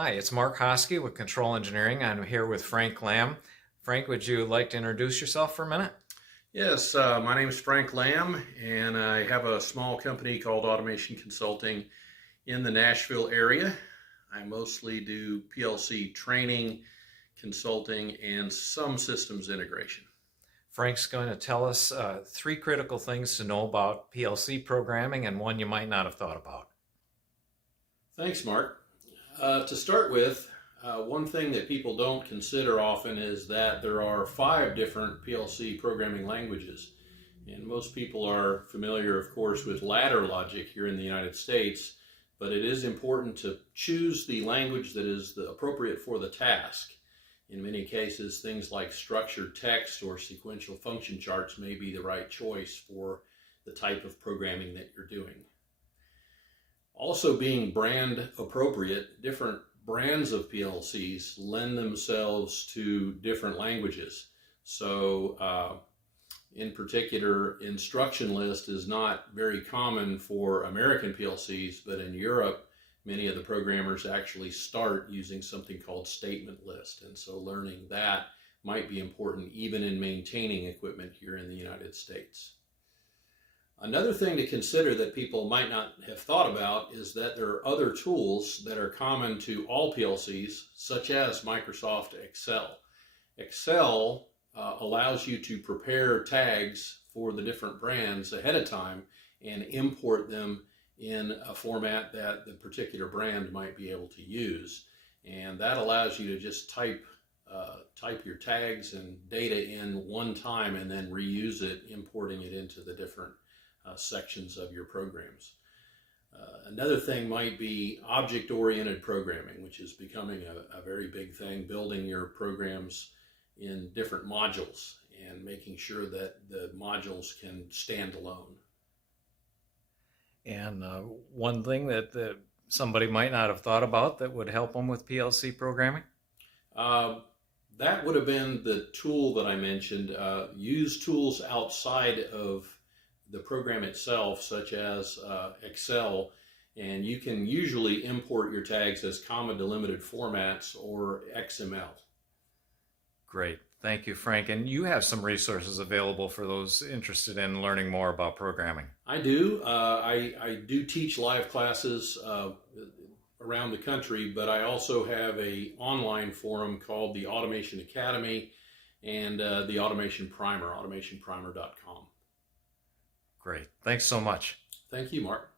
Hi, it's Mark Hosky with Control Engineering. I'm here with Frank Lamb. Frank, would you like to introduce yourself for a minute? Yes, my name is Frank Lamb, and I have a small company called Automation Consulting in the Nashville area. I mostly do PLC training, consulting, and some systems integration. Frank's going to tell us three critical things to know about PLC programming and one you might not have thought about. Thanks, Mark. To start with, one thing that people don't consider often is that there are 5 different PLC programming languages. And most people are familiar, of course, with ladder logic here in the United States, but it is important to choose the language that is appropriate for the task. In many cases, things like structured text or sequential function charts may be the right choice for the type of programming that you're doing. Also, being brand appropriate, different brands of PLCs lend themselves to different languages. So in particular, instruction list is not very common for American PLCs, but in Europe, many of the programmers actually start using something called statement list. And so learning that might be important even in maintaining equipment here in the United States. Another thing to consider that people might not have thought about is that there are other tools that are common to all PLCs, such as Microsoft Excel. Excel allows you to prepare tags for the different brands ahead of time and import them in a format that the particular brand might be able to use. And that allows you to just type your tags and data in one time and then reuse it, importing it into the different sections of your programs. Another thing might be object-oriented programming, which is becoming a very big thing, building your programs in different modules and making sure that the modules can stand alone. And one thing that somebody might not have thought about that would help them with PLC programming? That would have been the tool that I mentioned. Use tools outside of the program itself, such as Excel, and you can usually import your tags as comma delimited formats or XML. Great. Thank you, Frank. And you have some resources available for those interested in learning more about programming. I do. I do teach live classes around the country, but I also have an online forum called the Automation Academy and the Automation Primer, automationprimer.com. Great. Thanks so much. Thank you, Mark.